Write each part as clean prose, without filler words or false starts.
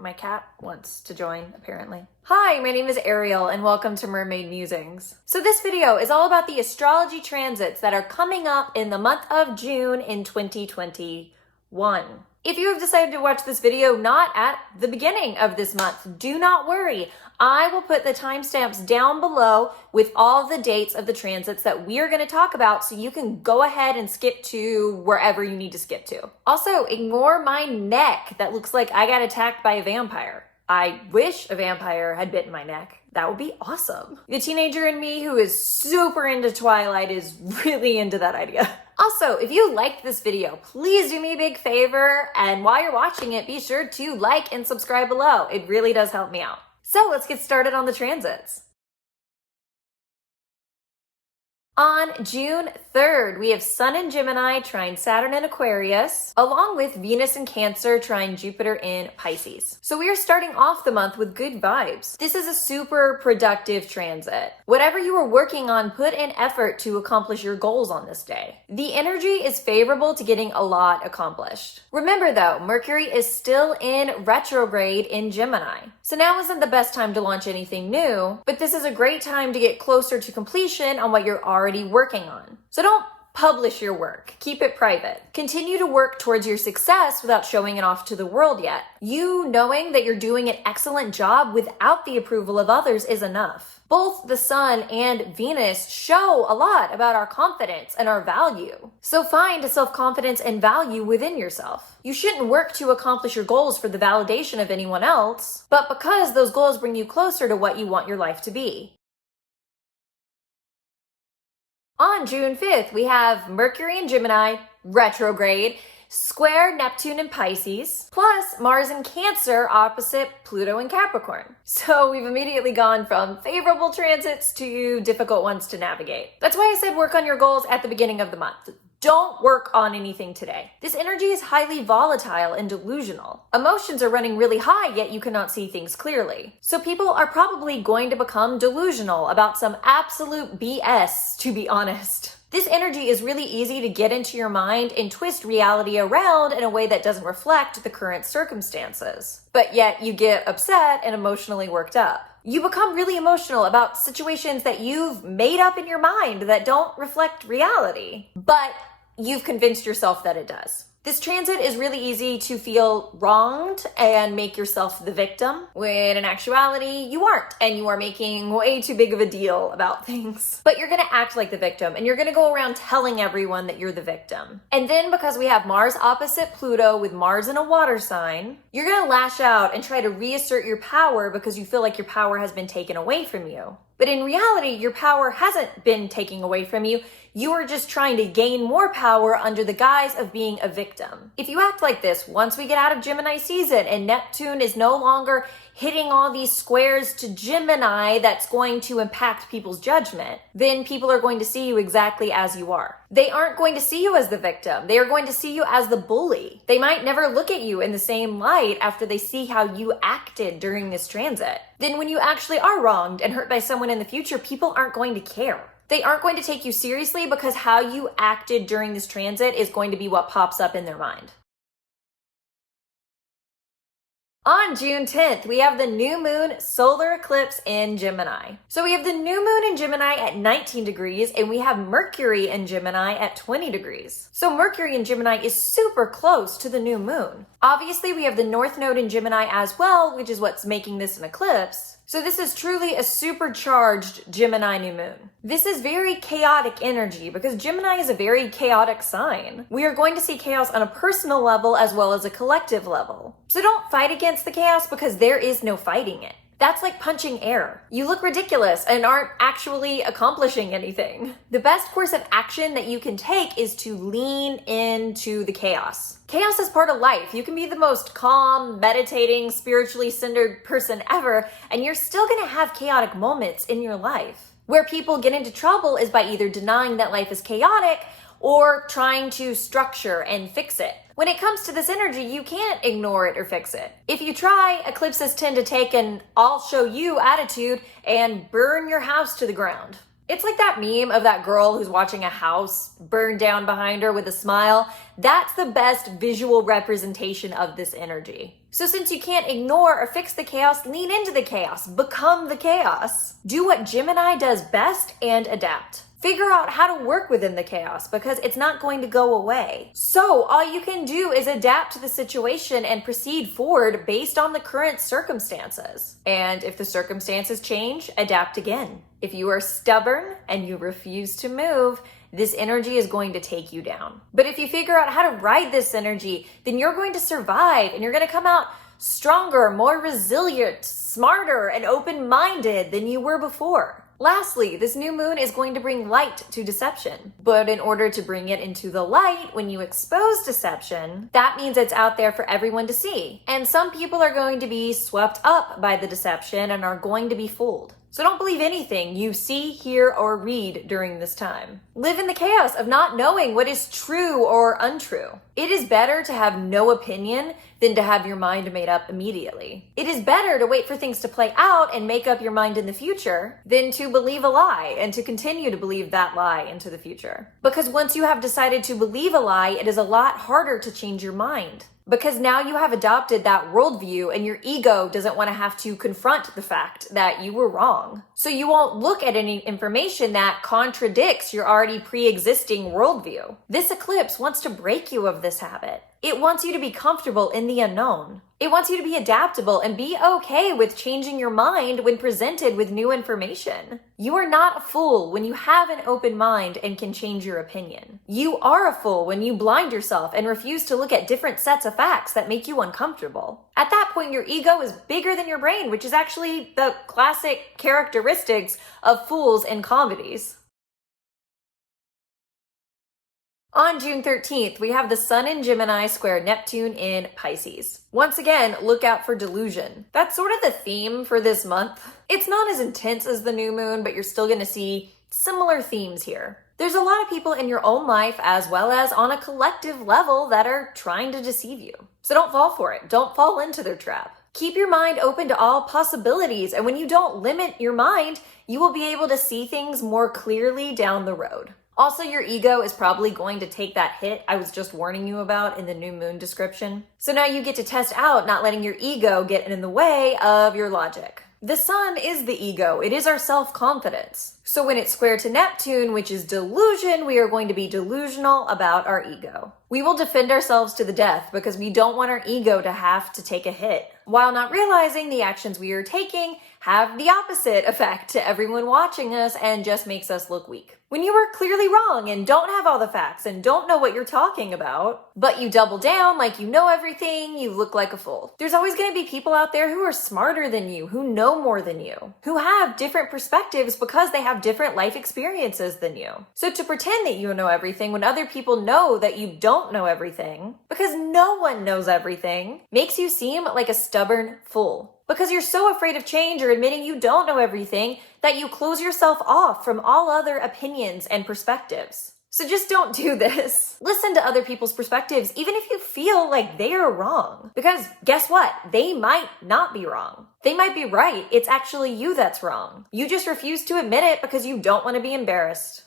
My cat wants to join, apparently. Hi, my name is Ariel, and welcome to Mermaid Musings. So this video is all about the astrology transits that are coming up in the month of June in 2021. If you have decided to watch this video not at the beginning of this month, do not worry. I will put the timestamps down below with all the dates of the transits that we are going to talk about, so you can go ahead and skip to wherever you need to skip to. Also, ignore my neck that looks like I got attacked by a vampire. I wish a vampire had bitten my neck. That would be awesome. The teenager in me who is super into Twilight is really into that idea. Also, if you liked this video, please do me a big favor, and while you're watching it, be sure to like and subscribe below. It really does help me out. So let's get started on the transits. On June 3rd, we have Sun in Gemini, trine Saturn in Aquarius, along with Venus in Cancer, trine Jupiter in Pisces. So we are starting off the month with good vibes. This is a super productive transit. Whatever you are working on, put in effort to accomplish your goals on this day. The energy is favorable to getting a lot accomplished. Remember though, Mercury is still in retrograde in Gemini. So now isn't the best time to launch anything new, but this is a great time to get closer to completion on what you're already working on. So don't publish your work. Keep it private. Continue to work towards your success without showing it off to the world yet. You knowing that you're doing an excellent job without the approval of others is enough. Both the Sun and Venus show a lot about our confidence and our value. So find self-confidence and value within yourself. You shouldn't work to accomplish your goals for the validation of anyone else, but because those goals bring you closer to what you want your life to be. On June 5th, we have Mercury in Gemini, retrograde, square Neptune in Pisces, plus Mars in Cancer opposite Pluto in Capricorn. So we've immediately gone from favorable transits to difficult ones to navigate. That's why I said work on your goals at the beginning of the month. Don't work on anything today. This energy is highly volatile and delusional. Emotions are running really high, yet you cannot see things clearly. So people are probably going to become delusional about some absolute BS, to be honest. This energy is really easy to get into your mind and twist reality around in a way that doesn't reflect the current circumstances. But yet you get upset and emotionally worked up. You become really emotional about situations that you've made up in your mind that don't reflect reality, but you've convinced yourself that it does. This transit is really easy to feel wronged and make yourself the victim, when in actuality you aren't, and you are making way too big of a deal about things. But you're gonna act like the victim, and you're gonna go around telling everyone that you're the victim. And then because we have Mars opposite Pluto with Mars in a water sign, you're gonna lash out and try to reassert your power because you feel like your power has been taken away from you. But in reality, your power hasn't been taken away from you. You are just trying to gain more power under the guise of being a victim. If you act like this, once we get out of Gemini season and Neptune is no longer hitting all these squares to Gemini that's going to impact people's judgment, then people are going to see you exactly as you are. They aren't going to see you as the victim. They are going to see you as the bully. They might never look at you in the same light after they see how you acted during this transit. Then when you actually are wronged and hurt by someone in the future, people aren't going to care. They aren't going to take you seriously because how you acted during this transit is going to be what pops up in their mind. On June 10th, we have the new moon solar eclipse in Gemini. So we have the new moon in Gemini at 19 degrees, and we have Mercury in Gemini at 20 degrees. So Mercury in Gemini is super close to the new moon. Obviously, we have the North Node in Gemini as well, which is what's making this an eclipse. So this is truly a supercharged Gemini new moon. This is very chaotic energy because Gemini is a very chaotic sign. We are going to see chaos on a personal level as well as a collective level. So don't fight against the chaos because there is no fighting it. That's like punching air. You look ridiculous and aren't actually accomplishing anything. The best course of action that you can take is to lean into the chaos. Chaos is part of life. You can be the most calm, meditating, spiritually centered person ever, and you're still gonna have chaotic moments in your life. Where people get into trouble is by either denying that life is chaotic or trying to structure and fix it. When it comes to this energy, you can't ignore it or fix it. If you try, eclipses tend to take an I'll show you attitude and burn your house to the ground. It's like that meme of that girl who's watching a house burn down behind her with a smile. That's the best visual representation of this energy. So since you can't ignore or fix the chaos, lean into the chaos, become the chaos. Do what Gemini does best and adapt. Figure out how to work within the chaos because it's not going to go away. So all you can do is adapt to the situation and proceed forward based on the current circumstances. And if the circumstances change, adapt again. If you are stubborn and you refuse to move, this energy is going to take you down. But if you figure out how to ride this energy, then you're going to survive and you're going to come out stronger, more resilient, smarter, and open-minded than you were before. Lastly, this new moon is going to bring light to deception. But in order to bring it into the light, when you expose deception, that means it's out there for everyone to see. And some people are going to be swept up by the deception and are going to be fooled. So don't believe anything you see, hear, or read during this time. Live in the chaos of not knowing what is true or untrue. It is better to have no opinion than to have your mind made up immediately. It is better to wait for things to play out and make up your mind in the future than to believe a lie and to continue to believe that lie into the future. Because once you have decided to believe a lie, it is a lot harder to change your mind. Because now you have adopted that worldview and your ego doesn't want to have to confront the fact that you were wrong. So you won't look at any information that contradicts your already pre-existing worldview. This eclipse wants to break you of this habit. It wants you to be comfortable in the unknown. It wants you to be adaptable and be okay with changing your mind when presented with new information. You are not a fool when you have an open mind and can change your opinion. You are a fool when you blind yourself and refuse to look at different sets of facts that make you uncomfortable. At that point, your ego is bigger than your brain, which is actually the classic characteristics of fools in comedies. On June 13th, we have the Sun in Gemini square Neptune in Pisces. Once again, look out for delusion. That's sort of the theme for this month. It's not as intense as the new moon, but you're still going to see similar themes here. There's a lot of people in your own life as well as on a collective level that are trying to deceive you. So don't fall for it. Don't fall into their trap. Keep your mind open to all possibilities, and when you don't limit your mind, you will be able to see things more clearly down the road. Also, your ego is probably going to take that hit I was just warning you about in the new moon description. So now you get to test out not letting your ego get in the way of your logic. The sun is the ego. It is our self-confidence. So when it's square to Neptune, which is delusion, we are going to be delusional about our ego. We will defend ourselves to the death because we don't want our ego to have to take a hit, while not realizing the actions we are taking have the opposite effect to everyone watching us and just makes us look weak. When you are clearly wrong and don't have all the facts and don't know what you're talking about, but you double down like you know everything, you look like a fool. There's always going to be people out there who are smarter than you, who know more than you, who have different perspectives because they have different life experiences than you. So to pretend that you know everything when other people know that you don't know everything, because no one knows everything, makes you seem like a stubborn fool. Because you're so afraid of change or admitting you don't know everything that you close yourself off from all other opinions and perspectives. So just don't do this. Listen to other people's perspectives, even if you feel like they are wrong. Because guess what? They might not be wrong. They might be right. It's actually you that's wrong. You just refuse to admit it because you don't want to be embarrassed.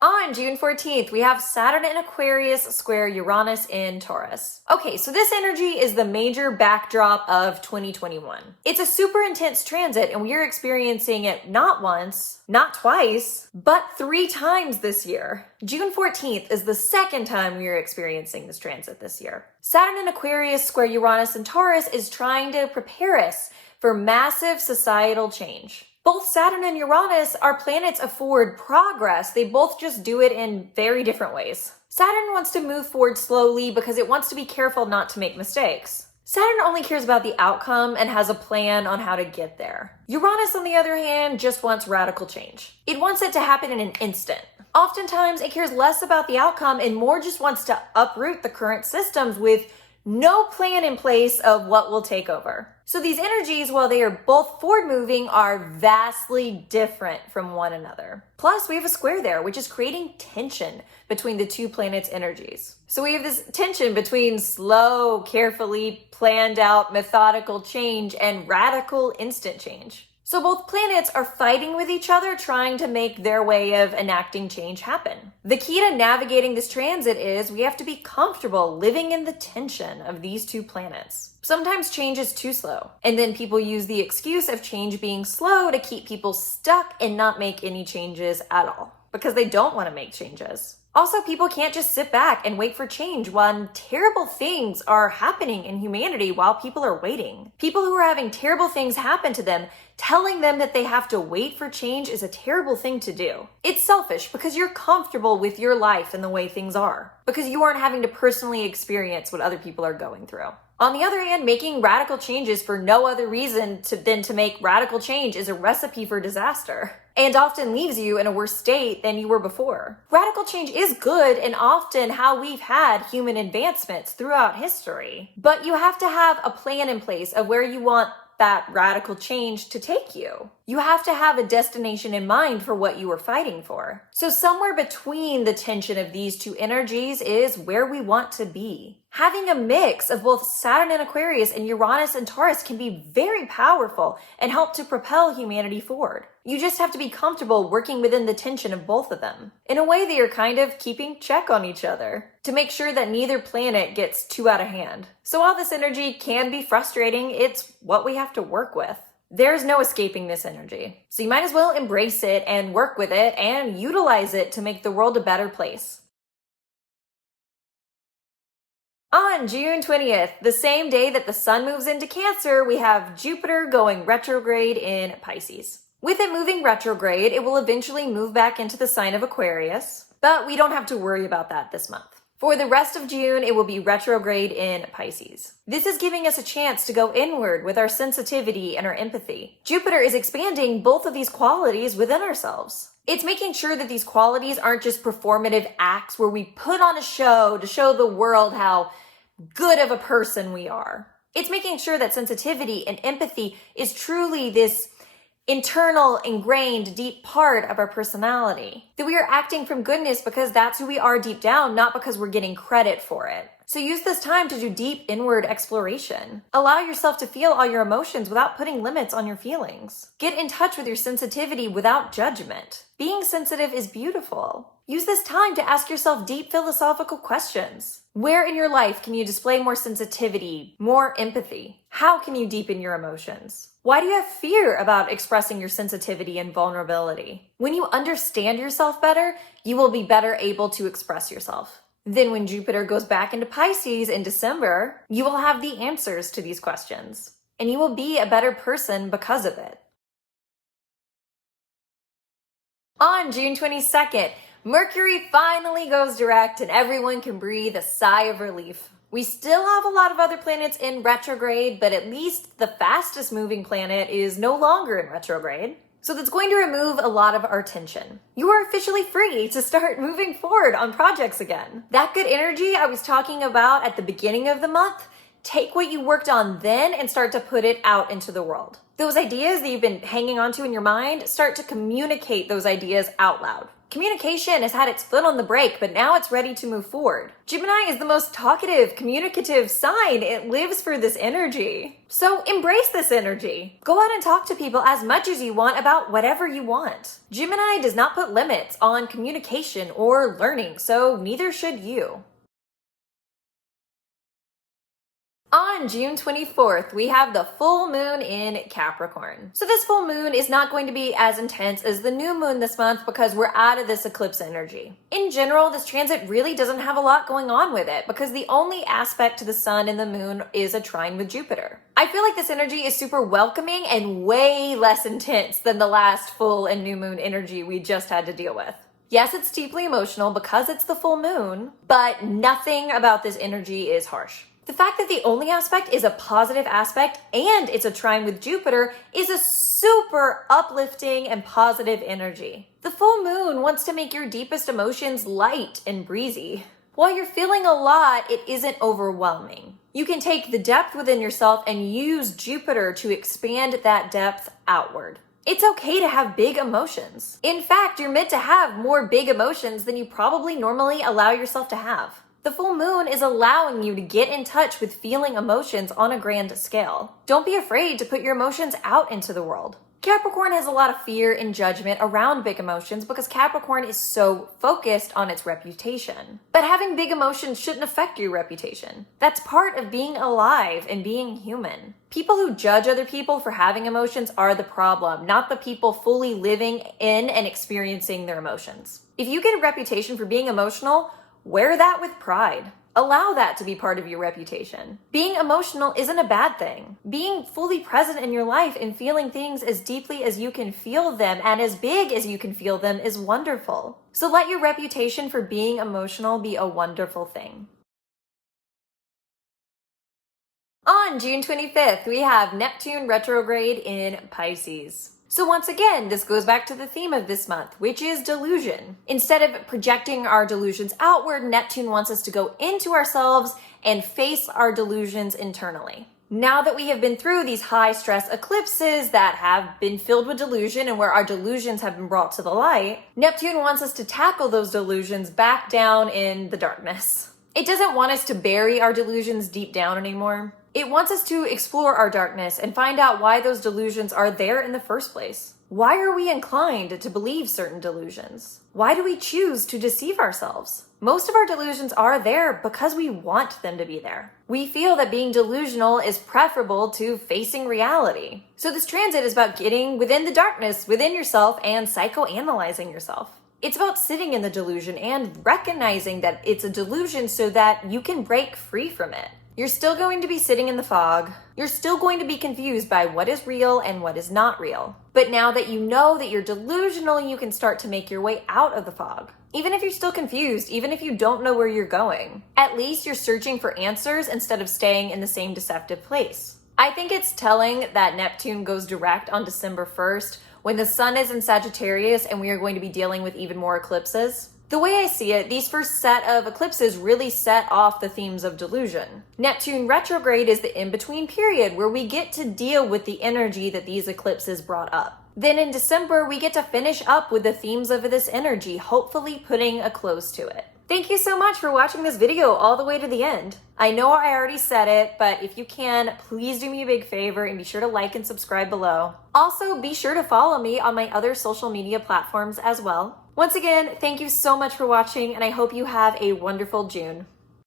On June 14th, we have Saturn in Aquarius square Uranus in Taurus. Okay, so this energy is the major backdrop of 2021. It's a super intense transit and we're experiencing it not once, not twice, but 3 times this year. June 14th is the second time we are experiencing this transit this year. Saturn in Aquarius square Uranus in Taurus is trying to prepare us for massive societal change. Both Saturn and Uranus are planets of forward progress. They both just do it in very different ways. Saturn wants to move forward slowly because it wants to be careful not to make mistakes. Saturn only cares about the outcome and has a plan on how to get there. Uranus, on the other hand, just wants radical change. It wants it to happen in an instant. Oftentimes, it cares less about the outcome and more just wants to uproot the current systems with no plan in place of what will take over. So these energies, while they are both forward moving, are vastly different from one another. Plus, we have a square there, which is creating tension between the two planets' energies. So we have this tension between slow, carefully planned out, methodical change and radical instant change. So both planets are fighting with each other, trying to make their way of enacting change happen. The key to navigating this transit is we have to be comfortable living in the tension of these two planets. Sometimes change is too slow, and then people use the excuse of change being slow to keep people stuck and not make any changes at all, because they don't want to make changes. Also, people can't just sit back and wait for change when terrible things are happening in humanity while people are waiting. People who are having terrible things happen to them, telling them that they have to wait for change is a terrible thing to do. It's selfish because you're comfortable with your life and the way things are, because you aren't having to personally experience what other people are going through. On the other hand, making radical changes for no other reason than to make radical change is a recipe for disaster, and often leaves you in a worse state than you were before. Radical change is good and often how we've had human advancements throughout history, but you have to have a plan in place of where you want that radical change to take you. You have to have a destination in mind for what you are fighting for. So somewhere between the tension of these two energies is where we want to be. Having a mix of both Saturn and Aquarius and Uranus and Taurus can be very powerful and help to propel humanity forward. You just have to be comfortable working within the tension of both of them. In a way, they are kind of keeping check on each other to make sure that neither planet gets too out of hand. So while this energy can be frustrating, it's what we have to work with. There's no escaping this energy. So you might as well embrace it and work with it and utilize it to make the world a better place. On June 20th, the same day that the sun moves into Cancer, we have Jupiter going retrograde in Pisces. With it moving retrograde, it will eventually move back into the sign of Aquarius, but we don't have to worry about that this month. For the rest of June, it will be retrograde in Pisces. This is giving us a chance to go inward with our sensitivity and our empathy. Jupiter is expanding both of these qualities within ourselves. It's making sure that these qualities aren't just performative acts where we put on a show to show the world how good of a person we are. It's making sure that sensitivity and empathy is truly this internal, ingrained, deep part of our personality. That we are acting from goodness because that's who we are deep down, not because we're getting credit for it. So use this time to do deep inward exploration. Allow yourself to feel all your emotions without putting limits on your feelings. Get in touch with your sensitivity without judgment. Being sensitive is beautiful. Use this time to ask yourself deep philosophical questions. Where in your life can you display more sensitivity, more empathy? How can you deepen your emotions? Why do you have fear about expressing your sensitivity and vulnerability? When you understand yourself better, you will be better able to express yourself. Then when Jupiter goes back into Pisces in December, you will have the answers to these questions, and you will be a better person because of it. On June 22nd, Mercury finally goes direct and everyone can breathe a sigh of relief. We still have a lot of other planets in retrograde, but at least the fastest moving planet is no longer in retrograde. So that's going to remove a lot of our tension. You are officially free to start moving forward on projects again. That good energy I was talking about at the beginning of the month, take what you worked on then and start to put it out into the world. Those ideas that you've been hanging on to in your mind, start to communicate those ideas out loud. Communication has had its foot on the brake, but now it's ready to move forward. Gemini is the most talkative, communicative sign. It lives for this energy. So embrace this energy. Go out and talk to people as much as you want about whatever you want. Gemini does not put limits on communication or learning, so neither should you. On June 24th, we have the full moon in Capricorn. So this full moon is not going to be as intense as the new moon this month because we're out of this eclipse energy. In general, this transit really doesn't have a lot going on with it because the only aspect to the sun and the moon is a trine with Jupiter. I feel like this energy is super welcoming and way less intense than the last full and new moon energy we just had to deal with. Yes, it's deeply emotional because it's the full moon, but nothing about this energy is harsh. The fact that the only aspect is a positive aspect and it's a trine with Jupiter is a super uplifting and positive energy. The full moon wants to make your deepest emotions light and breezy. While you're feeling a lot, it isn't overwhelming. You can take the depth within yourself and use Jupiter to expand that depth outward. It's okay to have big emotions. In fact, you're meant to have more big emotions than you probably normally allow yourself to have. The full moon is allowing you to get in touch with feeling emotions on a grand scale. Don't be afraid to put your emotions out into the world. Capricorn has a lot of fear and judgment around big emotions because Capricorn is so focused on its reputation. But having big emotions shouldn't affect your reputation. That's part of being alive and being human. People who judge other people for having emotions are the problem, not the people fully living in and experiencing their emotions. If you get a reputation for being emotional, wear that with pride. Allow that to be part of your reputation. Being emotional isn't a bad thing. Being fully present in your life and feeling things as deeply as you can feel them and as big as you can feel them is wonderful. So let your reputation for being emotional be a wonderful thing. On June 25th, we have Neptune retrograde in Pisces. So once again, this goes back to the theme of this month, which is delusion. Instead of projecting our delusions outward, Neptune wants us to go into ourselves and face our delusions internally. Now that we have been through these high stress eclipses that have been filled with delusion and where our delusions have been brought to the light, Neptune wants us to tackle those delusions back down in the darkness. It doesn't want us to bury our delusions deep down anymore. It wants us to explore our darkness and find out why those delusions are there in the first place. Why are we inclined to believe certain delusions? Why do we choose to deceive ourselves? Most of our delusions are there because we want them to be there. We feel that being delusional is preferable to facing reality. So this transit is about getting within the darkness within yourself and psychoanalyzing yourself. It's about sitting in the delusion and recognizing that it's a delusion so that you can break free from it. You're still going to be sitting in the fog. You're still going to be confused by what is real and what is not real. But now that you know that you're delusional, you can start to make your way out of the fog. Even if you're still confused, even if you don't know where you're going, at least you're searching for answers instead of staying in the same deceptive place. I think it's telling that Neptune goes direct on December 1st when the sun is in Sagittarius and we are going to be dealing with even more eclipses. The way I see it, these first set of eclipses really set off the themes of delusion. Neptune retrograde is the in-between period where we get to deal with the energy that these eclipses brought up. Then in December, we get to finish up with the themes of this energy, hopefully putting a close to it. Thank you so much for watching this video all the way to the end. I know I already said it, but if you can, please do me a big favor and be sure to like and subscribe below. Also, be sure to follow me on my other social media platforms as well. Once again, thank you so much for watching, and I hope you have a wonderful June.